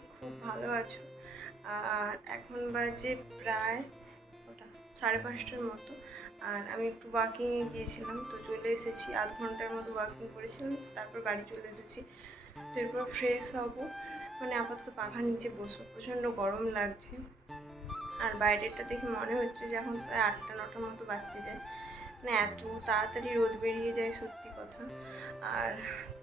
তোমরা খুব ভালো আছো। আর এখন বাজে প্রায় ওটা সাড়ে পাঁচটার মতো। আর আমি একটু ওয়াকিংয়ে গিয়েছিলাম, তো চলে এসেছি, আধ ঘণ্টার মতো ওয়াকিং করেছিলাম, তারপর বাড়ি চলে এসেছি। তো এরপর ফ্রেশ হব। মানে আপাতত পাখার নিচে বসবো, প্রচণ্ড গরম লাগছে। আর বাইরেটা দেখে মনে হচ্ছে যে এখন প্রায় আটটা, নটার মতো বাজতে যায়। মানে এত তাড়াতাড়ি রোদ বেরিয়ে যায়, সত্যি কথা। আর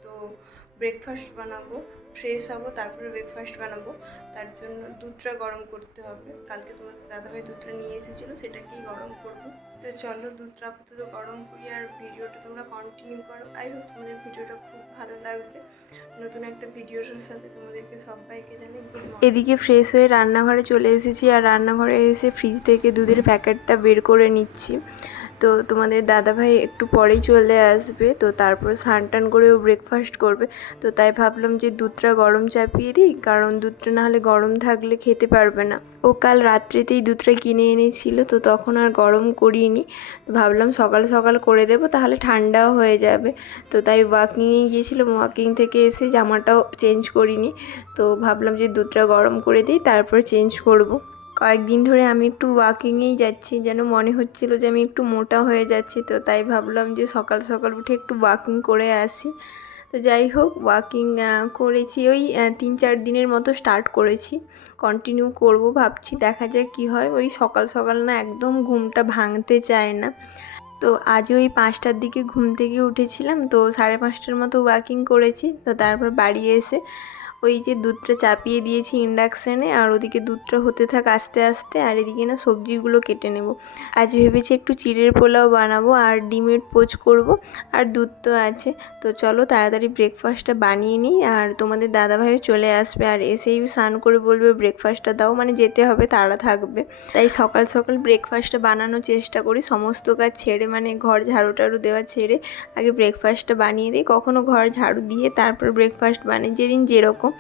তো ব্রেকফাস্ট বানাবো ফ্রেশ হব, তারপরে ব্রেকফাস্ট বানাবো। তার জন্য দুধটা গরম করতে হবে। কালকে তোমাদের দাদাভাই দুধটা নিয়ে এসেছিল, সেটাকেই গরম করব। তো চলো দুধটা আপাতত গরম করি আর ভিডিওটা তোমরা কন্টিনিউ করো। আই হোপ তোমাদের ভিডিওটা খুব ভালো লাগবে। নতুন একটা ভিডিওর সাথে তোমাদেরকে সবাইকে জানাই এদিকে ফ্রেশ হয়ে রান্নাঘরে চলে এসেছি আর রান্নাঘরে এসে ফ্রিজ থেকে দুধের প্যাকেটটা বের করে নিচ্ছি। তো তোমাদের দাদাভাই একটু পরেই চলে আসবে, তো তারপর স্নান টান করেও ব্রেকফাস্ট করবে। তো তাই ভাবলাম যে দুধটা গরম চাপিয়ে দিই, কারণ দুধটা না হলে গরম থাকলে খেতে পারবে না। ও কাল রাত্রিতেই দুধটা কিনে এনেছিল, তো তখন আর গরম করিনি। তো ভাবলাম সকাল সকাল করে দেবো, তাহলে ঠান্ডাও হয়ে যাবে। তো তাই ওয়াকিংয়ে গিয়েছিলাম ওয়াকিং থেকে এসে জামাটাও চেঞ্জ করিনি। তো ভাবলাম যে দুধটা গরম করে দিই, তারপর চেঞ্জ করব। কয়েকদিন ধরে আমি একটু ওয়াকিংয়েই যাচ্ছি, যেন মনে হচ্ছিল যে আমি একটু মোটা হয়ে যাচ্ছি। তো তাই ভাবলাম যে সকাল সকাল উঠে একটু ওয়াকিং করে আসি। তো যাই হোক ওয়াকিং করেছি। ওই তিন চার দিনের মতো স্টার্ট করেছি। কন্টিনিউ করব ভাবছি, দেখা যাক কি হয়। ওই সকাল সকাল না একদম ঘুমটা ভাঙতে চায় না। তো আজ ওই পাঁচটার দিকে ঘুম থেকে উঠেছিলাম। তো সাড়ে পাঁচটার মতো ওয়াকিং করেছি। তো তারপর বাড়ি এসে ওই যে দুধটা চাপিয়ে দিয়েছি ইন্ডাকশানে আর ওদিকে দুধটা হতে থাক আস্তে আস্তে, আর এদিকে না সবজিগুলো কেটে নেব। আজ ভেবেছি একটু চিড়ের পোলাও বানাবো আর ডিমের পোচ করব, আর দুধ তো আছে। তো চলো তাড়াতাড়ি ব্রেকফাস্টটা বানিয়ে নিই, আর তোমাদের দাদাভাইও চলে আসবে, আর এসেই স্নান করে বলবে ব্রেকফাস্টটা দাও। মানে যেতে হবে তাড়া থাকবে। তাই সকাল সকাল ব্রেকফাস্টটা বানানোর চেষ্টা করি, সমস্ত কাজ ছেড়ে মানে ঘর ঝাড়ু টাড়ু দেওয়া ছেড়ে, আগে ব্রেকফাস্টটা বানিয়ে দিই। কখনো ঘর ঝাড়ু দিয়ে তারপর ব্রেকফাস্ট বানাই, যেদিন যেরকম।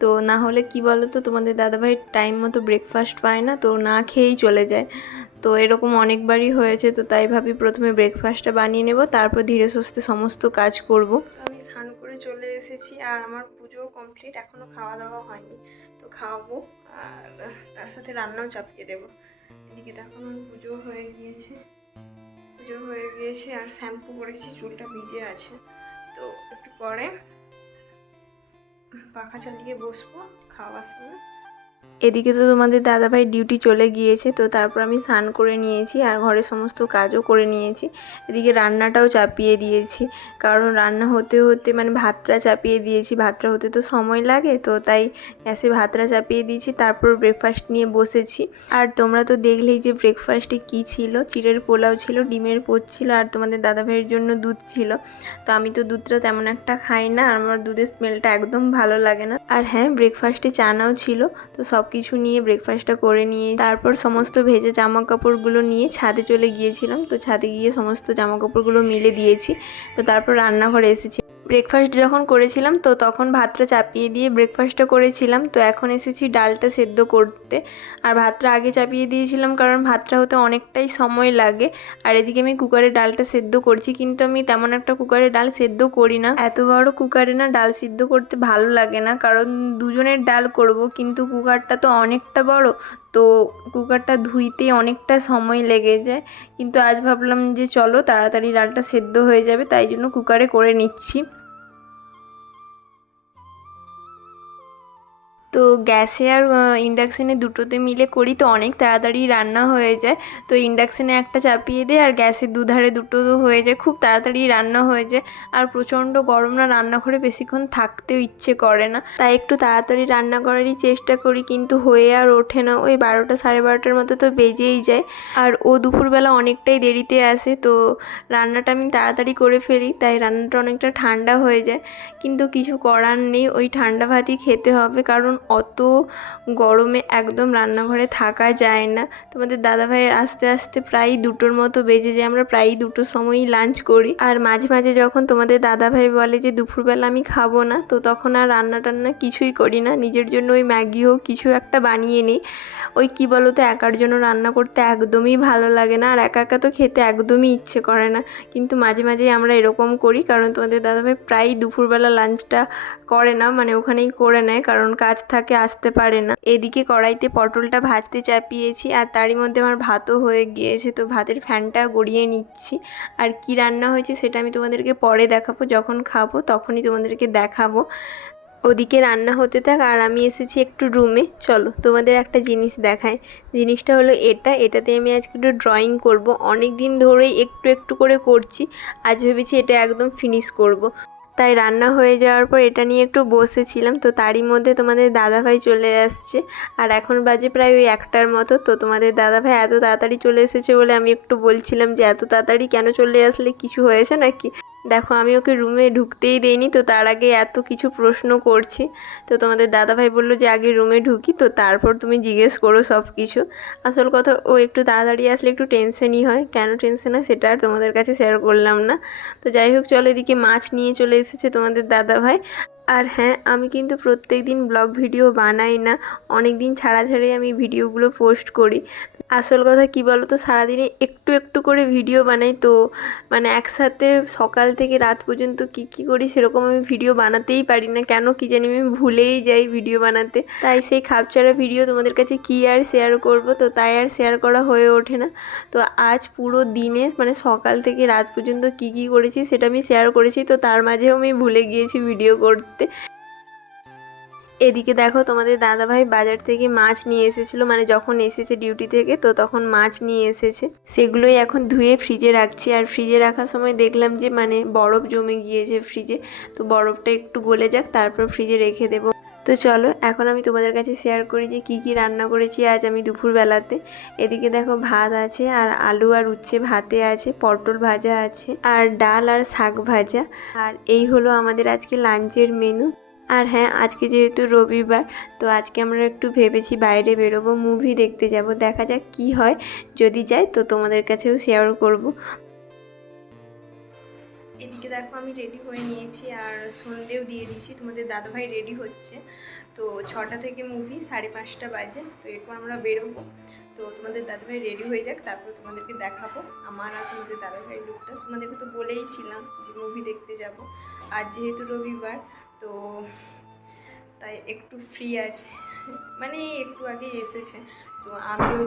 তো না হলে কি বলো তো তোমাদের দাদাভাই টাইম মতো ব্রেকফাস্ট পায় না, তো না খেয়েই চলে যায়। তো এরকম অনেকবারই হয়েছে, তো তাই ভাবি প্রথমে ব্রেকফাস্টটা বানিয়ে নেব, তারপর ধীরে সুস্থে সমস্ত কাজ করব। আমি স্নান করে চলে এসেছি, আর আমার পুজোও কমপ্লিট এখনও খাওয়া দাওয়া হয়নি। তো খাওয়াবো, আর তার সাথে রান্নাও চাপিয়ে দেবো। এদিকে দেখো আমার পুজো হয়ে গিয়েছে। পুজো হয়ে গিয়েছে, আর শ্যাম্পু করেছি, চুলটা ভিজে আছে। তো একটু পরে পাখা চালিয়ে বসবো খাওয়ার সময় এদিকে তো তোমাদের দাদাভাই ডিউটি চলে গিয়েছে, তো তারপর আমি স্নান করে নিয়েছি আর ঘরের সমস্ত কাজও করে নিয়েছি। এদিকে রান্নাটাও চাপিয়ে দিয়েছি, কারণ রান্না হতে হতে মানে ভাতটা চাপিয়ে দিয়েছি। ভাতটা হতে তো সময় লাগে, তো তাই গ্যাসে ভাতটা চাপিয়ে দিয়েছি, তারপর ব্রেকফাস্ট নিয়ে বসেছি। আর তোমরা তো দেখলেই যে ব্রেকফাস্টে কী ছিল? চিড়ের পোলাও ছিল, ডিমের পোচ ছিল, আর তোমাদের দাদাভাইয়ের জন্য দুধ ছিল। তো আমি তো দুধটা তেমন একটা খাই না আর আমার দুধের স্মেলটা একদম ভালো লাগে না। আর হ্যাঁ ব্রেকফাস্টে চানাও ছিল, তো সব কিছু নিয়ে ব্রেকফাস্টটা করে নিয়ে তারপর সমস্ত ভেজে জামা কাপড়গুলো নিয়ে ছাদে চলে গিয়েছিলাম। তো ছাদে গিয়ে সমস্ত জামা কাপড়গুলো মিলে দিয়েছি। তো তারপর রান্নাঘরে এসেছি। ব্রেকফাস্ট যখন করেছিলাম, তো তখন ভাতটা চাপিয়ে দিয়ে ব্রেকফাস্টটা করেছিলাম। তো এখন এসেছি ডালটা সেদ্ধ করতে। আর ভাতটা আগে চাপিয়ে দিয়েছিলাম কারণ ভাতটা হতে অনেকটাই সময় লাগে। আর এদিকে আমি কুকারে ডালটা সেদ্ধ করছি, কিন্তু আমি তেমন একটা কুকারে ডাল সেদ্ধ করি না। এত বড় কুকারে না ডাল সিদ্ধ করতে ভালো লাগে না, কারণ দুজনের ডাল করব, কিন্তু কুকারটা তো অনেকটা বড়। তো কুকারটা ধুইতে অনেকটা সময় লেগে যায়। কিন্তু আজ ভাবলাম যে চলো, তাড়াতাড়ি ডালটা সেদ্ধ হয়ে যাবে, তাই জন্য কুকারে করে নিচ্ছি। তো গ্যাসে আর ইন্ডাকশানে দুটোতে মিলে করি তো অনেক তাড়াতাড়ি রান্না হয়ে যায়। তো ইন্ডাকশানে একটা চাপিয়ে দিই আর গ্যাসের দুধারে দুটো হয়ে যায়, খুব তাড়াতাড়ি রান্না হয়ে যায়। আর প্রচণ্ড গরম না, রান্নাঘরে বেশিক্ষণ থাকতেও ইচ্ছে করে না। তাই একটু তাড়াতাড়ি রান্না করারই চেষ্টা করি, কিন্তু হয়ে আর ওঠে না। ওই বারোটা সাড়ে বারোটার মতো তো বেজেই যায়। আর ও দুপুরবেলা অনেকটাই দেরিতে আসে, তো রান্নাটা আমি তাড়াতাড়ি করে ফেলি, তাই রান্নাটা অনেকটা ঠান্ডা হয়ে যায়। কিন্তু কিছু করার নেই, ওই ঠান্ডা ভাতই খেতে হবে, কারণ অত গরমে একদম রান্নাঘরে থাকা যায় না। তোমাদের দাদাভাইয়ের আস্তে আস্তে প্রায় দুটোর মতো বেজে যায়, আমরা প্রায় দুটোর সময়ই লাঞ্চ করি। আর মাঝে মাঝে যখন তোমাদের দাদাভাই বলে যে দুপুরবেলা আমি খাব না, তো তখন আর রান্না টান্না কিছুই করি না। নিজের জন্য ওই ম্যাগি হোক, কিছু একটা বানিয়ে নিই। ওই কী বলো তো একার জন্য রান্না করতে একদমই ভালো লাগে না, আর একা একা তো খেতে একদমই ইচ্ছে করে না। কিন্তু মাঝে মাঝেই আমরা এরকম করি, কারণ তোমাদের দাদাভাই প্রায় দুপুরবেলা লাঞ্চটা করে না মানে ওখানেই করে নেয়। কারণ কাজ থাকে, আসতে পারে না। এদিকে কড়াইতে পটলটা ভাজতে চাপিয়েছি আর তারই মধ্যে আমার ভাতও হয়ে গিয়েছে, তো ভাতের ফ্যানটা গড়িয়ে নিচ্ছি। আর কি রান্না হয়েছে সেটা আমি তোমাদেরকে পরে দেখাবো, যখন খাব তখনই তোমাদেরকে দেখাবো। ওদিকে রান্না হতে থাক আর আমি এসেছি একটু রুমে চলো, তোমাদের একটা জিনিস দেখায় জিনিসটা হলো এটা, এটাতে আমি আজকে একটু ড্রয়িং করব। অনেক দিন ধরেই একটু একটু করে করছি, আজ ভেবেছি এটা একদম ফিনিশ করব। তাই রান্না হয়ে যাওয়ার পর এটা নিয়ে একটু বসেছিলাম। তো তারই মধ্যে তোমাদের দাদাভাই চলে আসছে। আর এখন বাজে প্রায় ওই একটার মতো। তো তোমাদের দাদাভাই এত তাড়াতাড়ি চলে এসেছে বলে আমি একটু বলছিলাম যে, এত তাড়াতাড়ি কেন চলে আসলে? কিছু হয়েছে নাকি? দেখো, আমি ওকে রুমে ঢুকতেই দেইনি, তো তার আগে এত কিছু প্রশ্ন করছে। তো তোমাদের দাদাভাই বলল যে, আগে রুমে ঢুকি, তো তারপর তুমি জিজ্ঞেস করো সব কিছু আসল কথা, ও একটু তাড়াতাড়ি আসলে একটু টেনশনই হয়। কেন টেনশন হয় সেটা আর তোমাদের কাছে শেয়ার করলাম না। তো যাই হোক, চলো এদিকে মাছ নিয়ে চলে এসেছে তোমাদের দাদাভাই। আর হ্যাঁ আমি কিন্তু প্রত্যেক দিন ব্লগ ভিডিও বানাই না। অনেক দিন ছাড়া ছাড়াই আমি ভিডিওগুলো পোস্ট করি। আসল কথা কী বলো তো সারাদিনে একটু একটু করে ভিডিও বানাই তো মানে একসাথে সকাল থেকে রাত পর্যন্ত কী কী করি সেরকম আমি ভিডিও বানাতেই পারি না। কেন কি জানি আমি ভুলেই যাই ভিডিও বানাতে। তাই সেই খাপছাড়া ভিডিও তোমাদের কাছে কী আর শেয়ার করব? তো তাই আর শেয়ার করা হয়ে ওঠে না। তো আজ পুরো দিনে মানে সকাল থেকে রাত পর্যন্ত কী কী করেছি সেটা আমি শেয়ার করেছি। তো তার মাঝেও আমি ভুলে গিয়েছি ভিডিও করতে। এদিকে দেখো তোমাদের দাদাভাই বাজার থেকে মাছ নিয়ে এসেছিল মানে যখন এসেছে ডিউটি থেকে, তো তখন মাছ নিয়ে এসেছে। সেগুলোই এখন ধুয়ে ফ্রিজে রাখছি, আর ফ্রিজে রাখার সময় দেখলাম যে মানে বরফ জমে গিয়েছে ফ্রিজে তো বরফটা একটু গলে যাক, তারপর ফ্রিজে রেখে দেবো। তো চলো, এখন আমি তোমাদের কাছে শেয়ার করি যে কী কী রান্না করেছি আজ আমি দুপুরবেলাতে। এদিকে দেখো ভাত আছে, আর আলু আর উচ্ছে ভাতে আছে, পটল ভাজা আছে, আর ডাল আর শাক ভাজা। আর এই হলো আমাদের আজকে লাঞ্চের মেনু আর হ্যাঁ আজকে যেহেতু রবিবার, তো আজকে আমরা একটু ভেবেছি বাইরে বেরোবো মুভি দেখতে যাব, দেখা যাক কি হয়। যদি যাই, তো তোমাদের কাছেও শেয়ার করব। এদিকে দেখো আমি রেডি হয়ে নিয়েছি আর সন্ধেও দিয়ে দিচ্ছি তোমাদের দাদাভাই রেডি হচ্ছে। তো ছটা থেকে মুভি সাড়ে পাঁচটা বাজে। তো এরপর আমরা বেরোবো। তো তোমাদের দাদাভাই রেডি হয়ে যাক, তারপর তোমাদেরকে দেখাবো। আমার আর তোমাদের দাদাভাইয়ের লুকটা তোমাদেরকে তো বলেইছিলাম যে মুভি দেখতে যাব। আর যেহেতু রবিবার, তো তাই একটু ফ্রি আছে। মানে একটু আগে এসেছে। তো আমিও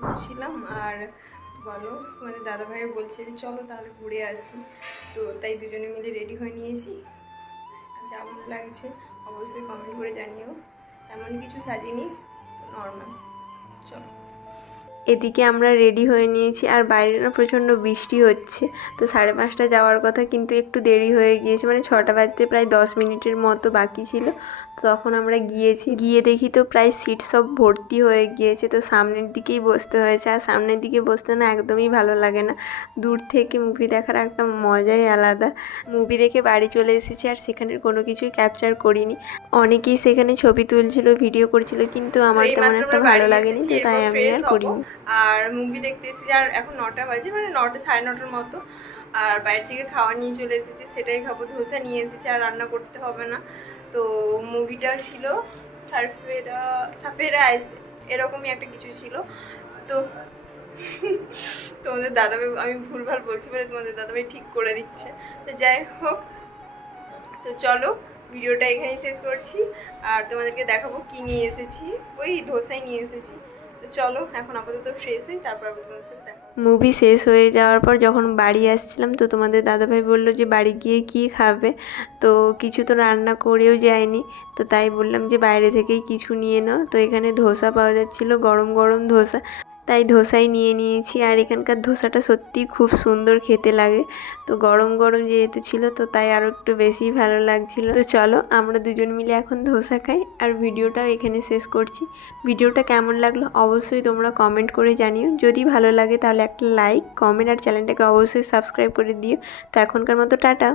করছিলাম। আর বলো, তোমাদের দাদাভাইও বলছে যে চলো তাহলে ঘুরে আসি। তো তাই দুজনে মিলে রেডি হয়ে নিয়েছি। কেমন লাগছে, অবশ্যই কমেন্ট করে জানিও। তেমন কিছু সাজিনি নর্মাল চলো। এদিকে আমরা রেডি হয়ে নিয়েছি আর বাইরে না প্রচণ্ড বৃষ্টি হচ্ছে। তো সাড়ে পাঁচটা যাওয়ার কথা কিন্তু একটু দেরি হয়ে গিয়েছে। মানে ছটা বাজতে প্রায় দশ মিনিটের মতো বাকি ছিল। তখন আমরা গিয়েছি। গিয়ে দেখি তো প্রায় সিট সব ভর্তি হয়ে গিয়েছে। তো সামনের দিকেই বসতে হয়েছে। আর সামনের দিকে বসতে না একদমই ভালো লাগে না। দূর থেকে মুভি দেখার একটা মজাই আলাদা। মুভি দেখে বাড়ি চলে এসেছি আর সেখানের কোনো কিছুই ক্যাপচার করিনি। অনেকেই সেখানে ছবি তুলছিল ভিডিও করছিল কিন্তু আমার তেমন একটা ভালো লাগেনি তো তাই আমি আর করিনি। আর মুভি দেখতে এসেছি আর এখন নটা বাজে মানে নটা, সাড়ে নটার মতো। আর বাইরে থেকে খাওয়া নিয়ে চলে এসেছি, সেটাই খাব। ধোসা নিয়ে এসেছি, আর রান্না করতে হবে না। তো মুভিটা ছিল সারফেরা, সাফেরা এরকমই একটা কিছু ছিল। তো তোমাদের দাদাভাই, আমি ভুলভাল বলছি বলে তোমাদের দাদাভাই ঠিক করে দিচ্ছে। তো যাই হোক, তো চলো ভিডিওটা এখানেই শেষ করছি। আর তোমাদেরকে দেখাবো কি নিয়ে এসেছি। ওই ধোসাই নিয়ে এসেছি। চলো, এখন আপাতত হই, তারপর মুভি শেষ হয়ে যাওয়ার পর যখন বাড়ি আসছিলাম, তো তোমাদের দাদাভাই বলল যে বাড়ি গিয়ে কি খাবে। তো কিছু তো রান্না করেও যায়নি, তো তাই বললাম যে বাইরে থেকেই কিছু নিয়ে নাও। তো এখানে ধোসা পাওয়া যাচ্ছিল, গরম গরম ধোসা। তাই ধোসাই নিয়ে নিয়েছি। আর এখানকার ধোসাটা সত্যিই খুব সুন্দর খেতে লাগে। তো গরম গরম যেহেতু ছিল, তো তাই আরও একটু বেশি ভালো লাগছিল। তো চলো, আমরা দুজন মিলে এখন ধোসা খাই। আর ভিডিওটাও এখানে শেষ করছি। ভিডিওটা কেমন লাগল অবশ্যই তোমরা কমেন্ট করে জানিও। যদি ভালো লাগে তাহলে একটা লাইক কমেন্ট আর চ্যানেলটাকে অবশ্যই সাবস্ক্রাইব করে দিও। তো এখনকার মতো টাটা।